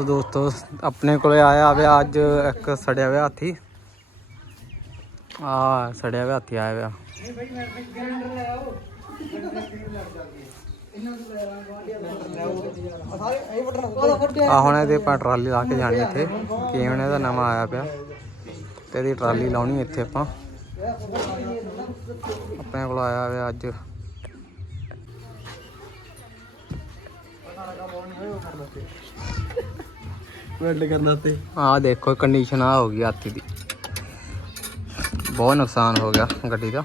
ਕਾਲ ਦੋਸਤੋ, ਆਪਣੇ ਕੋਲੇ ਆਇਆ ਵੇ ਅੱਜ ਇੱਕ ਸੜਿਆ ਹੋਇਆ ਹਾਥੀ। ਆ, ਸੜਿਆ ਹੋਇਆ ਹਾਥੀ ਆਇਆ ਹੋਇਆ ਆ। ਹੁਣ ਇਹਦੇ ਆਪਾਂ ਟਰਾਲੀ ਲਾ ਕੇ ਜਾਣੀ ਇੱਥੇ। ਕੀ ਹੁਣ ਇਹਦਾ ਨਵਾਂ ਆਇਆ ਪਿਆ। ਤੇ ਇਹਦੀ ਟਰਾਲੀ ਲਾਉਣੀ ਇੱਥੇ ਆਪਾਂ। ਆਪਣੇ ਕੋਲ ਆਇਆ ਹੋਇਆ ਅੱਜ। ਵੈਲਡ ਕਰਨਾ ਤੇ। ਆ ਦੇਖੋ ਕੰਡੀਸ਼ਨ ਆ ਹੋ ਗਈ ਹਾਥੀ ਦੀ। ਬਹੁਤ ਨੁਕਸਾਨ ਹੋ ਗਿਆ ਗੱਡੀ ਦਾ।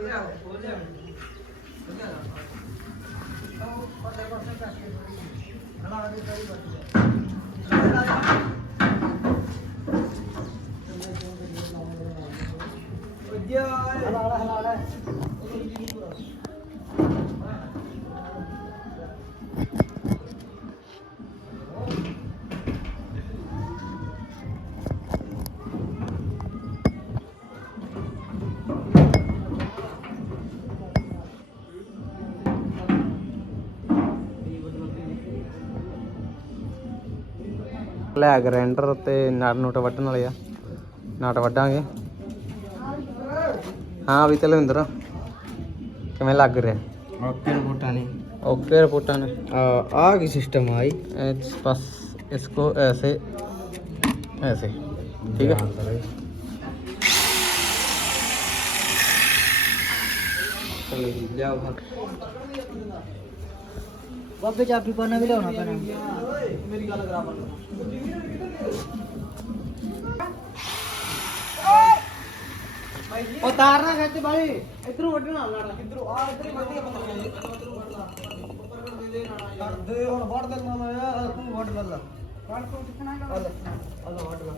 不要，不要 ਲੈ ਗ੍ਰਾਈਂਡਰ ਤੇ ਨਟ ਨੁਟ ਵੱਢਣ ਵਾਲੇ ਆ ਨਟ ਵੱਢਾਂਗੇ ਹਾਂ ਵੀ ਤਲਵਿੰਦਰ ਕਿਵੇਂ ਲੱਗ ਰਿਹਾ ਓਕੇ ਰਿਪੋਰਟਾਂ ਨਹੀਂ ओके रिपोर्टर ने आ की सिस्टम आई इस बस इसको ऐसे ऐसे ठीक है ਬਾਬੇ ਚਾਬੀ ਪਾਣਾ ਵੀ ਲਿਆਉਣਾ ਪੈਣਾ ਮੇਰੀ ਗੱਲ ਕਰਾ ਉਹ ਤਾਰ ਨਾ ਖਿੱਚ ਬਾਈ। ਇਧਰੋਂ ਵੱਢਣਾ ਲੜਾ। ਕਿਧਰੋਂ ਆ ਇਧਰ ਹੀ ਵੱਢੀ ਆਪਾਂ ਇਧਰੋਂ ਵੱਢ ਲਾ। ਦੇ ਹੁਣ ਵੱਢ ਦੇਣਾ ਮੈਂ ਯਾਰ ਤੂੰ ਵੱਢ ਲੈ ਵੱਢ ਤੂੰ ਕਿੱਥਣਾ ਹੈਗਾ ਅੱਲਾ ਅੱਲਾ ਵੱਢ ਲਾ।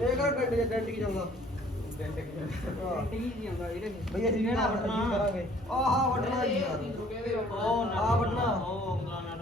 ਇਹ ਕਰ ਡੰਡੀ ਦੇ ਡੰਡੀ ਜਾਂਦਾ? ਇਹਦੇ ਭਈ ਅਸੀਂ ਕਿਹੜਾ ਵੱਢਣਾ ਕਰਾਂਗੇ? ਆਹ ਵੱਢਣਾ ਜੀ ਉਹ ਆ ਵੱਢਣਾ ਆ ਵੀ ਵੱਢਣਾ।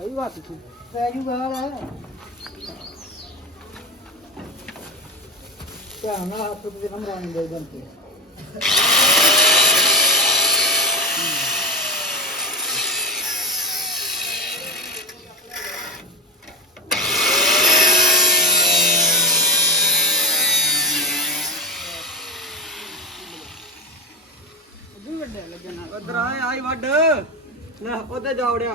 ਉੱਥੇ ਹੀ ਸਹੀ ਪੈ ਜੂਗਾ ਹਾਲ ਧਿਆਨ ਨਾਲ ਹੱਥ ਤੇ ਨੰਬਰਾਂ ਦੇ ਜਾਂਦੇ ਉਧਰ ਆਏ ਆਈ ਵੱਡ ਲੈ, ਉੱਤੇ ਜਾ ਵੜਿਆ।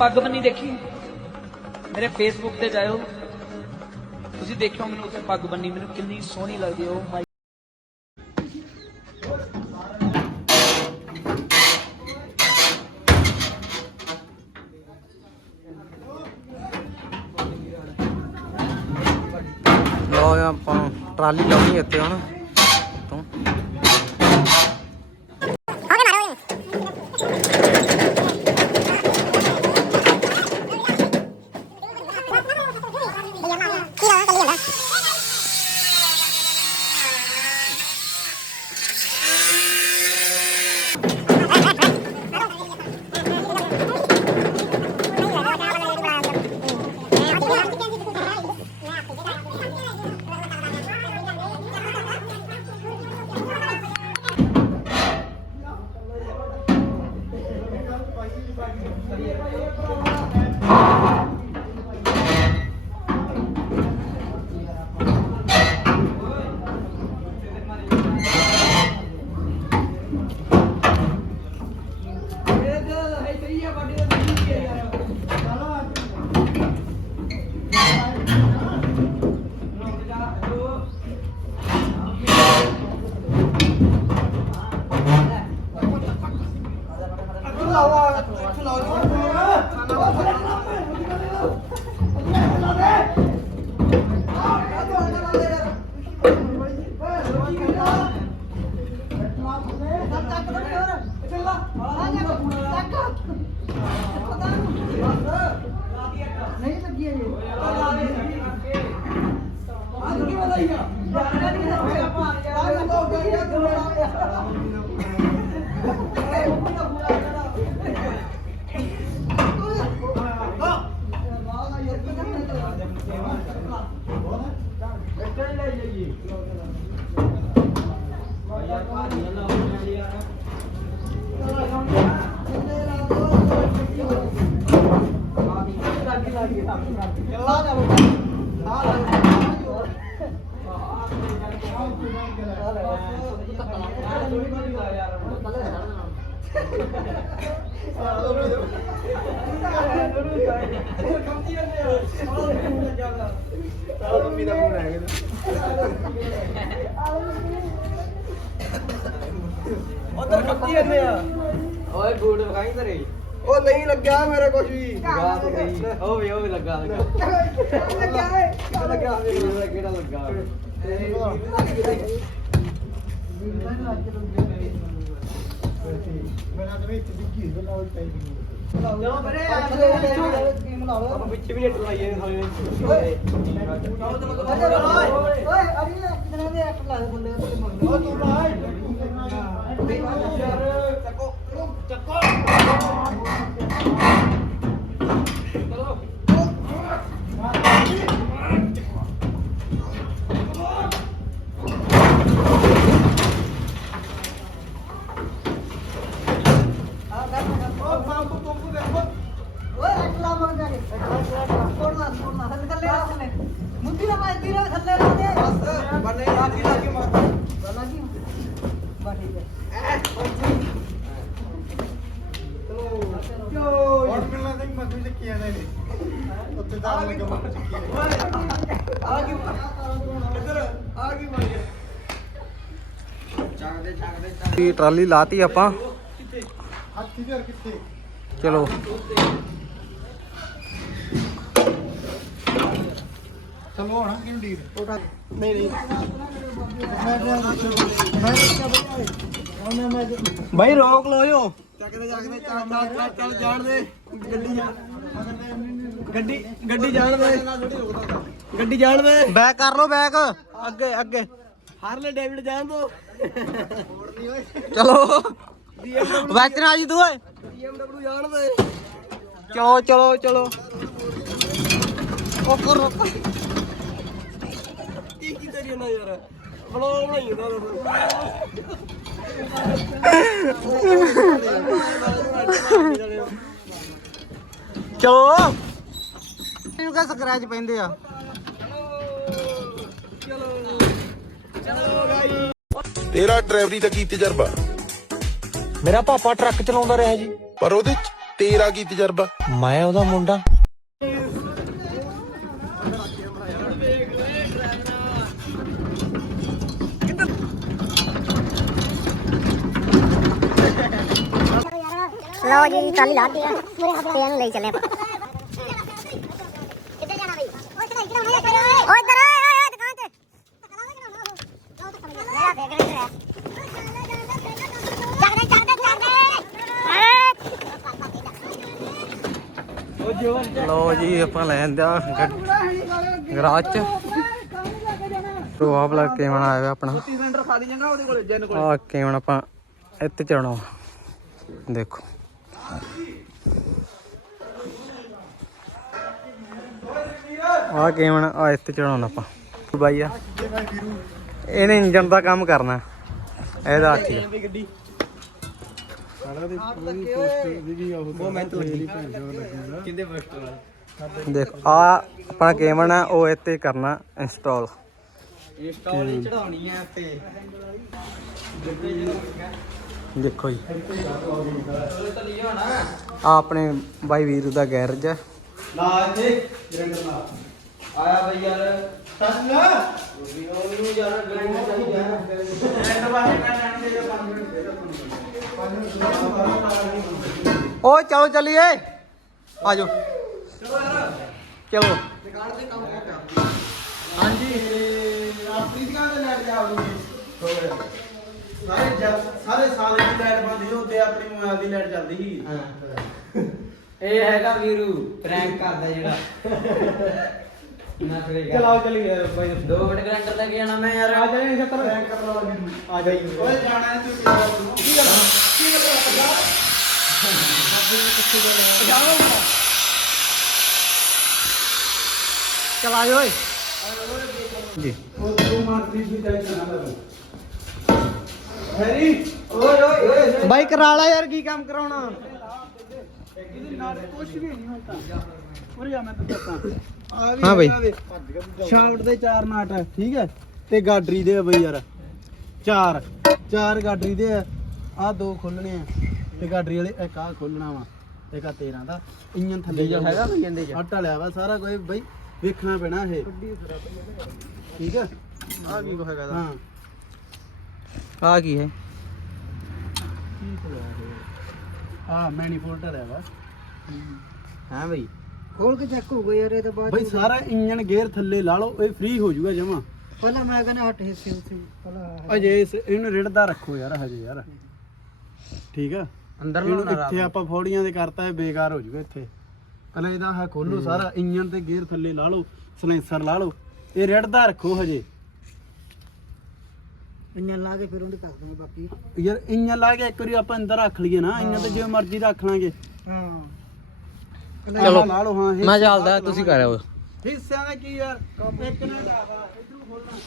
ਪੱਗ ਬੰਨੀ ਦੇਖੀ? ਮੇਰੇ ਫੇਸਬੁੱਕ ਤੇ ਜਾਇਓ। ਤੁਸੀਂ ਦੇਖਿਓ ਮੈਨੂੰ ਉੱਥੇ ਪੱਗ ਬੰਨੀ ਮੈਨੂੰ ਕਿੰਨੀ ਸੋਹਣੀ ਲੱਗਦੀ ਹੈ, ਉਹ ਮਾਈ ਲੋ ਆਪਾਂ ਟਰਾਲੀ ਲਾਉਣੀ ਇੱਥੇ ਹੁਣ। বডি ਨਹੀਂ ਲੱਗੀ ਹੈ ਜੀ ਆ ਕੀ ਬਤਾਈਆ ਉਧਰ ਖੱਤੀ ਜਾਂਦੇ ਆ। ਓਏ ਬੂਟ ਵਿਖਾਈ ਤੇਰੇ। ਉਹ ਨਹੀਂ ਲੱਗਿਆ ਮੇਰੇ ਕੁਝ ਵੀ ਗਾਤ ਗਈ ਉਹ ਵੀ ਉਹ ਵੀ ਲੱਗਾ ਲੱਗਾ ਲੱਗਿਆ ਏ ਲੱਗਿਆ ਕਿਹੜਾ ਲੱਗਾ ਮੇਰੇ ਆ ਜਾਓ। ਟੀਮ ਲਾ ਲਓ ਪਿੱਛੇ ਵੀ ਨੈਟ ਲਾਈਏ ਸਾਲੇ ਓਏ ਓਏ ਅੜੀ ਕਿਹਨਾਂ ਦੇ ਐਕਟ ਲਾ ਦੇ ਬੰਦੇ ਉਹ ਤੂੰ ਲਾ ਚੱਕੋ ਚੱਕੋ। I'm going to ਇਹ ਟਰਾਲੀ ਲਾਤੀ ਆਪਾਂ? ਹੱਥੀ ਜਰ ਕਿੱਥੇ ਚਲੋ। ਚਲੋ ਹੁਣ ਨਹੀਂ ਨਹੀਂ। ਭਾਈ ਰੋਕ ਲੋ ਯੋ ਚੱਕਦੇ ਚੱਕਦੇ ਚੱਲ ਚੱਲ ਚੱਲ ਚੱਲ ਜਾਣ ਦੇ। ਗੱਡੀ ਜਾ ਗੱਡੀ ਗੱਡੀ ਜਾਣ ਦੇ। ਗੱਡੀ ਜਾਣ ਦੇ। ਬੈਕ ਕਰ ਲੋ ਬੈਕ। ਅੱਗੇ ਅੱਗੇ। ਹਾਰਲੇ ਡੇਵਿਡ ਜਾਣ ਦੋ। ਚਲੋ। ਵੈਚਨ ਆ ਜੀ ਤੂੰ ਓਏ। BMW ਜਾਣ ਦੇ। ਚਲੋ ਚਲੋ ਚਲੋ। ਉਹ ਕਰੋ ਕੀ ਕੀ ਤੇਰੀ ਨਾ ਯਾਰ? ਬਲੋ ਬਣਾਈ ਹੁੰਦਾ ਚਲੋ। ਇਹਨੂੰ ਕਾ ਸਕ੍ਰੈਚ ਪੈਂਦੇ ਆ? ਤੇਰਾ ਡਰਾਈਵਰੀ ਦਾ ਕੀ ਤਜਰਬਾ? ਮੇਰਾ ਪਾਪਾ ਟਰੱਕ ਚਲਾਉਂਦਾ ਰਿਹਾ ਜੀ। ਪਰ ਉਹਦੇ ਚ ਤੇਰਾ ਕੀ ਤਜਰਬਾ? ਮੈਂ ਉਹਦਾ ਮੁੰਡਾ। ਲਓ ਜੀ ਕੱਲ ਲਾਤੀ ਆ ਪੂਰੇ ਹੱਥ ਤੇ ਲਈ ਚੱਲੇ ਕਿੱਧਰ ਜਾਣਾ ਬਈ? ਓਏ ਇੱਧਰ ਇੱਧਰ ਓਏ ਇੱਧਰ ਓਏ ਓਏ ਦੁਕਾਨ ਤੇ ਮੇਰਾ ਫੇਕ ਰਿਹਾ ਚੱਕ ਦੇ ਚੱਕ ਦੇ ਚੱਕ ਦੇ ਲਓ ਜੀ ਆਪਾਂ ਲੈ ਆਂਦਾ ਗਰਾਜ। ਚ ਤੋ ਆਪ ਲੱਗ ਕੇ ਮਣਾ ਆਇਆ ਆਪਣਾ। ਸਿਲੰਡਰ ਖਾ ਦੀ ਜਾਂਗਾ ਉਹਦੇ ਕੋਲ ਜੈਨ ਕੋਲ। ਆ ਕੇ ਹੁਣ ਆਪਾਂ ਇੱਥੇ ਚੜਾਉਣਾ ਦੇਖੋ। ਆ ਕੇ ਹੁਣ ਆ ਇੱਥੇ ਚੜਾਉਣਾ ਆਪਾਂ। ਬਾਈ ਆ। ਇਹਨੇ ਇੰਜਨ ਦਾ ਕੰਮ ਕਰਨਾ। ਇਹਦਾ ਉਹ ਮੈਂ ਕਿੰਦੇ ਵਾਲਾ? ਦੇਖ ਆ ਆਪਣਾ ਕੇਮਨ ਆ ਉਹ ਇੱਥੇ ਕਰਨਾ ਇੰਸਟਾਲ ਇੰਸਟਾਲ ਹੀ ਚੜਾਉਣੀ ਆ ਤੇ ਦੇਖੋ ਜੀ। ਆ ਆਪਣੇ ਬਾਈ ਵੀਰ ਦਾ ਗੈਰਜ ਆ। ਲਾ ਇੱਥੇ ਗ੍ਰੈਂਡਰ ਲਾ। ਆਇਆ ਬਈ ਯਾਰ। ਤਸਲਾ ਉਹਨੂੰ ਯਾਰ ਗ੍ਰੈਂਡਰ ਚਾਹੀਦਾ ਗ੍ਰੈਂਡਰ ਬਾਹਰ ਕੱਢਣ ਦੇ 5 ਮਿੰਟ ਓ ਚਲੋ ਚੱਲੀਏ। ਆ ਜਾਓ ਚਲੋ। ਦੁਕਾਨ ਤੇ ਕੰਮ ਹੋ ਗਿਆ ਹਾਂਜੀ ਆਪਣੀ ਦੁਕਾਨ ਤੇ ਲੈਟ ਜਾ ਸਾਰੇ ਸਾਲ ਦੀ ਲਾਈਟ ਬੰਦ ਸੀ ਉੱਤੇ ਆਪਣੀ ਮੋਬਾਈਲ ਦੀ ਲਾਈਟ ਚੱਲਦੀ ਸੀ। ਇਹ ਹੈਗਾ ਵੀਰੂ ਪ੍ਰੈਂਕ ਕਰਦਾ ਜਿਹੜਾ। ਨਾ ਫਿਰੇ ਚਲਾਓ ਚਲੀ ਯਾਰ? ਬਾਈ ਦੋ ਮਿੰਟ ਕੈਲੰਡਰ ਲੈ ਕੇ ਜਾਣਾ ਮੈਂ ਯਾਰ। ਆ ਜਾਣੇ ਛੱਤਰ। ਬੈਂਕ ਕਰ ਲਓ ਆ ਜਾਈ ਓਏ ਜਾਣਾ ਹੈ ਤੂੰ ਕੀ ਗੱਲ ਕੀ ਗੱਲ ਚਲ ਆ ਓਏ। ਜੀ। ਉਹ ਤੂੰ ਮਾਰਦੀ ਸੀ ਟੈਨਸ਼ਨ ਨਾ ਲੈ ਹੈਰੀ ਓਏ ਓਏ ਓਏ ਬਾਈ ਕਰਾ ਲਾ ਯਾਰ ਕੀ ਕੰਮ ਕਰਾਉਣਾ। ਇਹਦੇ ਨਾਲ ਕੁਝ ਵੀ ਨਹੀਂ ਹੁੰਦਾ ਉਰੇ ਆ ਮੈਂ ਤੈਨੂੰ ਦੱਸਾਂ। ਆ ਵੀ ਹਾਂ ਬਈ। ਇਹਨਾਂ ਦੇ ਸ਼ਾਫਟ ਦੇ ਚਾਰ ਨਾਟ ਹੈ ਠੀਕ ਹੈ? ਤੇ ਗਾਡਰੀ ਦੇ ਆ ਬਈ ਯਾਰ। ਚਾਰ। ਚਾਰ ਗਾਡਰੀ ਦੇ ਆ। ਆ ਦੋ ਖੋਲਣੇ ਆ। ਤੇ ਗਾਡਰੀ ਵਾਲੇ ਇੱਕ ਆ ਖੋਲਣਾ ਵਾ ਇੱਕ ਆ 13 ਦਾ। ਇੰਜਨ ਥੱਲੇ ਡੀਜ਼ਲ ਹੈਗਾ ਕੋਈ ਕਹਿੰਦੇ ਚ? ਆ ਢਲਿਆ ਵਾ ਸਾਰਾ ਕੁਝ ਬਈ ਵੇਖਣਾ ਪੈਣਾ ਇਹ। ਠੀਕ ਹੈ? ਆ ਕੀ ਹੈਗਾ ਹਾਂ। ਆ ਕੀ ਹੈ? ਆ ਮੈਨੀਫੋਲਡ ਢਲਿਆ ਵਾ ਹਾਂ ਬਈ। ਖੋਲ ਕੇ ਚੈੱਕ ਹੋਊਗਾ ਯਾਰ ਇਹ ਤਾਂ ਬਾਅਦ ਬਈ ਸਾਰਾ ਇੰਜਨ ਗੇਅਰ ਥੱਲੇ ਲਾ ਲਓ ਇਹ ਫ੍ਰੀ ਹੋ ਜਾਊਗਾ ਜਮਾ। ਪਹਿਲਾਂ ਮੈਂ ਕਹਿੰਦਾ ਹਟ ਹਿੱਸੇ ਉੱਥੇ ਪਹਿਲਾਂ ਅਜੇ ਇਸ ਇਹਨੂੰ ਰਿੜਦਾ ਰੱਖੋ ਯਾਰ ਹਜੇ ਯਾਰ। ਠੀਕ ਆ? ਅੰਦਰ ਇਹਨੂੰ ਲਾਉਣਾ ਇੱਥੇ ਆਪਾਂ ਫੌੜੀਆਂ ਦੇ ਕਰਤਾ ਇਹ ਬੇਕਾਰ ਹੋ ਜਾਊਗਾ ਇੱਥੇ। ਪਹਿਲਾਂ ਇਹਦਾ ਆਹ ਖੋਲੋ ਸਾਰਾ ਇੰਜਨ ਤੇ ਗੇਅਰ ਥੱਲੇ ਲਾ ਲਓ ਸਲੈਂਸਰ ਲਾ ਲਓ। ਇਹ ਰਿੜਦਾ ਰੱਖੋ ਹਜੇ। ਇੰਜਨ ਲਾ ਕੇ ਫਿਰ ਉਹਦੇ ਕਰ ਦਾਂਗੇ ਬਾਕੀ। ਯਾਰ ਇੰਜਨ ਲਾ ਕੇ ਇੱਕ ਵਾਰੀ ਆਪਾਂ ਅੰਦਰ ਰੱਖ ਲਈਏ ਨਾ ਇੰਜਨ ਤੇ ਜਿਵੇਂ ਮਰਜ਼ੀ ਰੱਖ ਲਾਂਗੇ। ਹਾਂ। ਚਲੋ। ਆਹ ਲਾ ਲਓ ਹਾਂ ਮੈਂ ਚੱਲਦਾ ਤੁਸੀਂ ਕਰ ਆਓ ਹਿੱਸਿਆਂ ਦਾ ਕੀ ਯਾਰ ਇੱਕ ਨਾ ਢਾਵਾ ਇਧਰੋਂ ਖੋਲਣਾ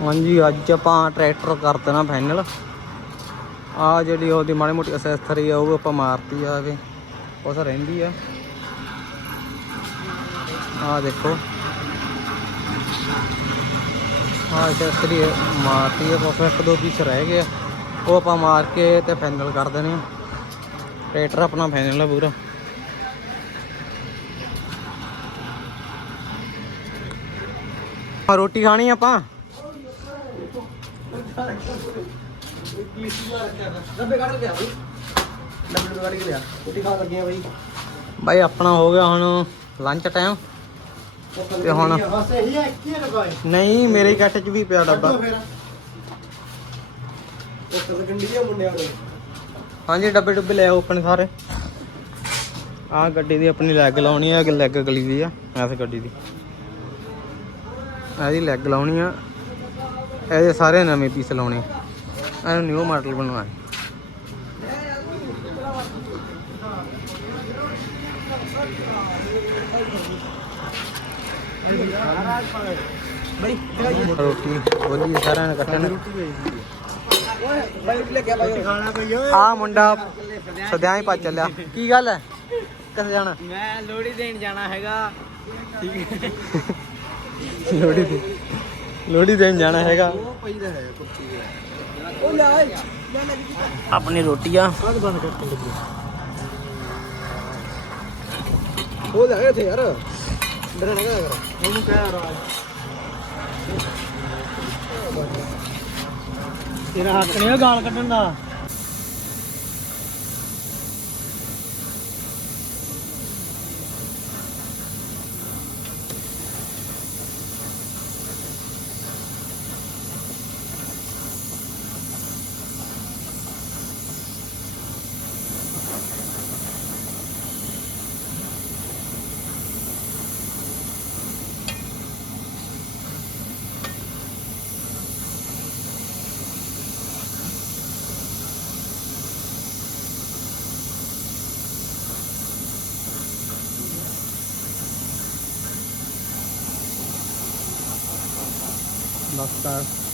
ਹਾਂਜੀ ਅੱਜ ਆਪਾਂ ਟਰੈਕਟਰ ਕਰ ਦੇਣਾ ਫਾਈਨਲ ਆ ਜਿਹੜੀ ਉਹਦੀ ਮਾੜੀ ਮੋਟੀ ਅਸੈਸਰੀ ਆ ਉਹ ਆਪਾਂ ਮਾਰਤੀ ਆ ਵੇ ਉਹ ਤਾਂ ਰਹਿੰਦੀ ਆ। ਆ ਦੇਖੋ। ਆ ਅਸੈਸਰੀ ਮਾਰਤੀ ਆ ਬਸ ਇੱਕ ਦੋ ਪੀਸ ਰਹਿ ਗਏ ਉਹ ਆਪਾਂ ਮਾਰ ਕੇ ਤੇ ਫਾਈਨਲ ਕਰ ਦੇਣੇ ਆ। ਟਰੈਕਟਰ ਆਪਣਾ ਫਾਈਨਲ ਆ ਪੂਰਾ। ਆ ਰੋਟੀ ਖਾਣੀ ਆਪਾਂ? ਬਾਈ। ਆਪਣਾ ਹੋ ਗਿਆ ਹੁਣ ਲੰਚ ਟਾਈਮ ਤੇ ਹੁਣ ਬਸ ਇਹੀ ਹੈ ਇੱਕ ਹੀ ਲਗਾਏ ਨਹੀਂ ਮੇਰੇ ਕੱਟ 'ਚ ਵੀ ਪਿਆ ਡੱਬਾ। ਫਿਰ। ਉਹ ਤਾਂ ਗੰਡੀ ਆ ਮੁੰਡਿਆਂ ਨੂੰ ਹਾਂਜੀ ਡੱਬੇ ਡੁੱਬੇ ਲੈ ਆਓ ਆਪਣੇ ਸਾਰੇ। ਆਹ ਗੱਡੀ ਦੀ ਆਪਣੀ ਲੈਗ ਲਾਉਣੀ ਆ ਲੈਗ ਗਲੀ ਦੀ ਆ ਐਸ ਗੱਡੀ ਦੀ। ਇਹਦੀ ਲੈਗ ਲਾਉਣੀ ਆ। ਇਹਦੇ ਸਾਰੇ ਨਵੇਂ ਪੀਸ ਲਾਉਣੇ ਇਹਨੂੰ ਨਿਊ ਮਾਡਲ ਬਣਵਾਉਣਾ ਰੋਟੀ ਉਹਦੀ ਸਾਰਿਆਂ ਨੇ ਕੱਟਣ ਬਾਈ ਲੈ ਕੇ ਬਾਈ ਖਾਣਾ ਪਈ ਓਏ ਆ ਮੁੰਡਾ ਸਦਿਆਂ ਹੀ ਭੱਜ ਚੱਲਿਆ। ਕੀ ਗੱਲ ਹੈ? ਕਿੱਥੇ ਜਾਣਾ? ਮੈਂ ਲੋੜੀ ਦੇਣ ਜਾਣਾ ਹੈਗਾ। ਲੋੜੀ ਦੇ ਲੋੜੀ ਦੇਣ ਜਾਣਾ ਹੈਗਾ। ਹੈ ਆਪਣੀ ਰੋਟੀਆਂ ਇੱਥੇ ਯਾਰ ਡਰ ਨਾ ਕਰ ਉਹਨੂੰ ਕਹਿ ਯਾਰ ਤੇਰਾ ਹੱਕ ਨਹੀਂ ਗਾਲ ਕੱਢਣ ਦਾ। ਬਸ ਕਰ